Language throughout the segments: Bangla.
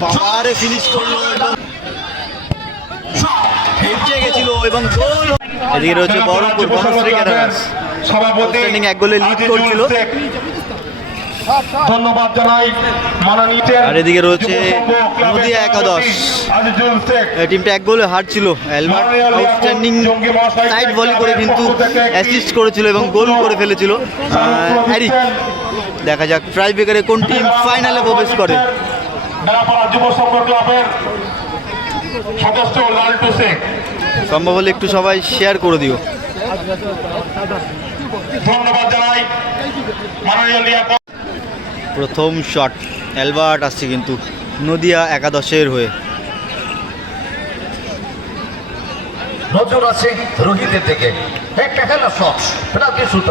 পাওয়ারে ফিনিশ করল। এবং উঠে গেছিল এবং গোল। এদিকে রয়েছে বহরমপুর বনশ্রী ক্যাডারাস সভাপতি এক গোলে আজিজুল করছিল। ধন্যবাদ জানাই মাননীয় আর এদিকে রয়েছে নদিয়া একাদশ। টিমটা এক গোলে হারছিল। অ্যালবার্ট আউটস্ট্যান্ডিং সাইড ভলি করে কিন্তু অ্যাসিস্ট করেছিল এবং গোল করে ফেলেছিল। দেখা যাক ট্রাই বেকারে কোন টিম ফাইনালে প্রবেশ করে। সম্ভব হলে একটু সবাই শেয়ার করে দিও। প্রথম শট অ্যালবার্ট আসছে কিন্তু নদিয়া একাদশের হয়ে। নজর আছে রোহিতের দিকে। একটা খেলা শট শুট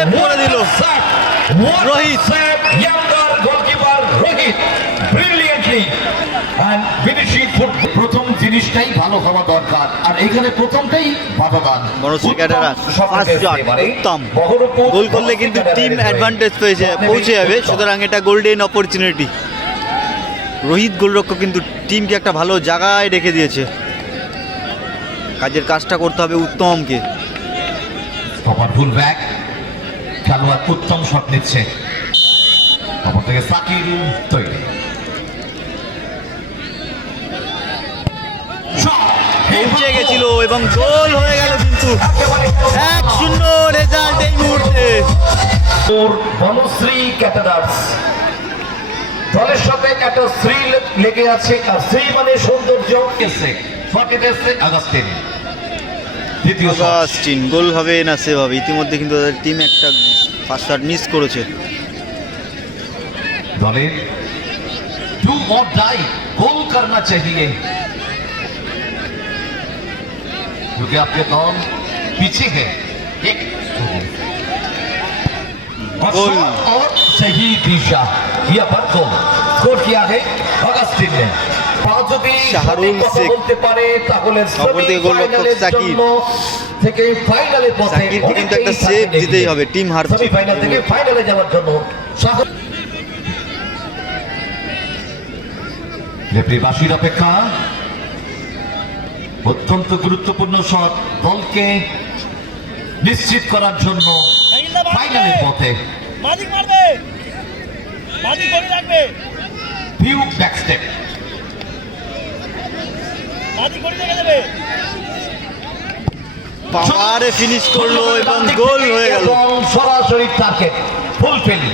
সেভ করে দিল Rohit. Younger goalkeeper Rohit brilliantly and finishing foot প্রথম জিনিসটাই ভালো হওয়া দরকার। আর এখানে প্রথমটাই বাধা দান বনশ্রী ক্যাডারাস ফার্স্ট শট উত্তম। গোল করলে কিন্তু টিম অ্যাডভান্টেজ পেয়েছে পৌঁছে যাবে। সুতরাং এটা গোল্ডেন অপরচুনিটি রোহিত গোলরক্ষক কিন্তু টিমকে একটা ভালো জায়গায় রেখে দিয়েছে। কাজের কাজটা করতে হবে উত্তমকে। ব্যাক খেলোয়াড় উত্তম শট নিচ্ছে। অপর থেকে সাকির তৈরি। পৌঁছে গেছিল এবং গোল হয়ে গেল কিন্তু। এক শূন্য রেজাল্ট এই মুহূর্তে। বনশ্রী ক্যাটারার্স দলের সাথে একটা শ্রী লেগে আছে আর শ্রী মানে সৌন্দর্য এসে শটের এসে আগাস্টিন গোল হবে না সেভ হবে ইতিমধ্যে কিন্তু তাদের টিম একটা ফার্স্ট শট মিস করেছে दलेर डू और डाई गोल करना चाहिए क्योंकि आपके दल पीछे है एक और गोल। शॉट और सही दिशा यह पर गोल स्कोर किया है अगस्टिन ने পাঁচ যদি শাহরুল সঠিক কথা শেখ। বলতে পারে তাহলে অপর দিকে গোলরক্ষক সেমিফাইনালের সাকিব। থেকে ফাইনালের পথে কিন্তু একটা সামনে দিতেই হবে, team হারছে। সেমিফাইনাল থেকে ফাইনালে যাওয়ার জন্য লেপ্রিবাসীর অপেক্ষা। অত্যন্ত গুরুত্বপূর্ণ শট দলকে নিশ্চিত করার জন্য ফাইনালের পথে। মালিক মারবে। মালিক ধরে রাখবে। ভিউ ব্যাকস্টেপ মালিক ধরে রেখে দেবে। পাওয়ারে ফিনিশ করল এবং গোল হয়ে গেল সরাসরি target fulfil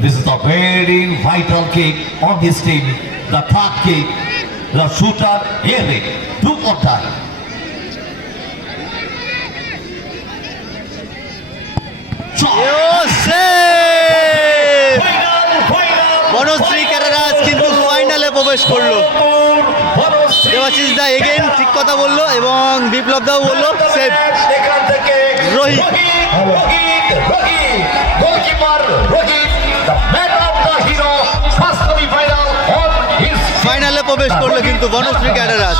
this is a very vital kick on this team. The third kick, the shooter Eric, do or die. Shot. এও save! Final, final, ফাইনালে প্রবেশ করল দেবাশিস দা এগেন ঠিক কথা বলল এবং বিপ্লব দাও বলল সেভ রোহিত। ফাইনালে প্রবেশ করল কিন্তু বনশ্রী ক্যাডারাস